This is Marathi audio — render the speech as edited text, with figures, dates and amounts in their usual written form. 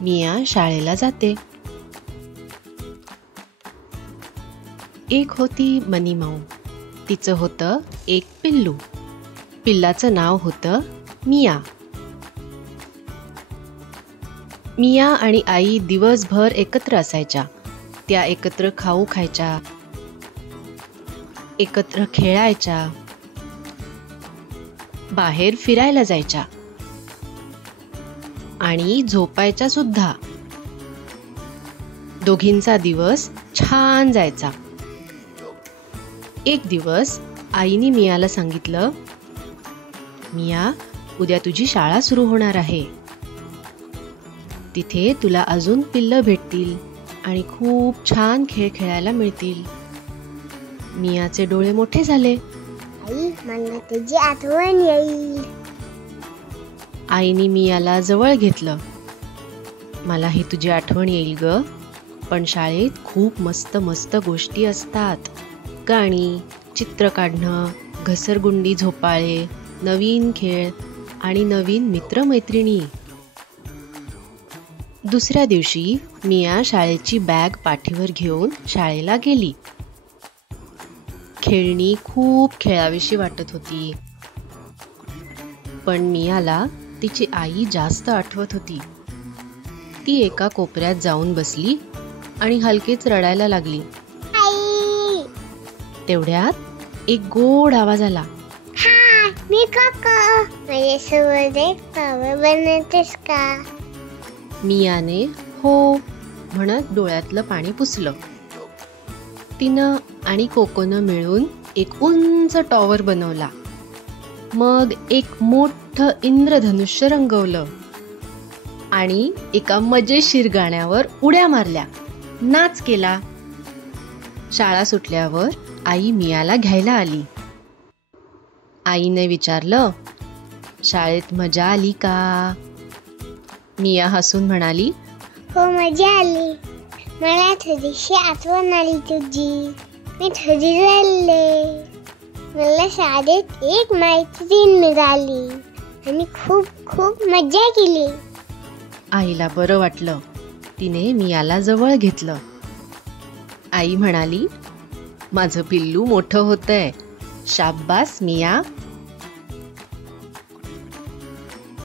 मिया शाळेला जाते. एक होती मनीमाऊ. तिचं होतं एक पिल्लू. पिल्लाचं नाव होतं मिया. मिया आणि आई दिवसभर एकत्र असायच्या. त्या एकत्र खाऊ खायच्या, एकत्र खेळायच्या, बाहेर फिरायला जायच्या आणि झोपायच्या सुद्धा. दोघींचा दिवस छान जायचा. एक दिवस आईने मियाला सांगितलं, मिया, उद्या तुझी शाळा सुरू होणार आहे. तिथे तुला अजून पिल्लं भेटतील आणि खूप छान खेळ खेळायला मिळतील. मियाचे डोळे मोठे झाले. आई, मला तुझी आठवण येईल. आईने मियाला जवळ घेतलं. मलाही तुझी आठवण येईल ग, पण शाळेत खूप मस्त मस्त गोष्टी असतात. गाणी, चित्र काढणं, घसरगुंडी झोपाळे, नवीन खेळ आणि नवीन मित्रमैत्रिणी. दुसऱ्या दिवशी मिया शाळेची बॅग पाठीवर घेऊन शाळेला गेली. खेळणी खूप खेळावीशी वाटत होती, पण मियाला तिची आई जास्त आठवत होती. ती एका कोपऱ्यात जाऊन बसली आणि हलकेच रडायला लागली. आई, तेवढ्यात एक गोड आवाज आला. हा, मी काका. माझ्यासोबत एक पाव बनवतेस का? मियाने हो म्हणत डोळ्यातलं पाणी पुसलं. तिनं आणि कोकोनं मिळून एक उंच टॉवर बनवला. मग एक मोठं इंद्रधनुष्य रंगवलं आणि एका मजेशीर गाण्यावर उड्या मारल्या, नाच केला. शाळा सुटल्यावर आई मियाला घ्यायला आली. आईने विचारलं, शाळेत मजा आली का? मिया हसून म्हणाली, हो, मजा आली. मला थोडीशी आठवण आली तुझी. मी थोडी रडले. मला शाळेत एक मैत्रीण मिळाली आणि खूप खूप मजा केली. आईला बरं वाटलं. तिने मियाला जवळ घेतलं. आई म्हणाली, माझं पिल्लू मोठं होतंय. शाब्बास मिया.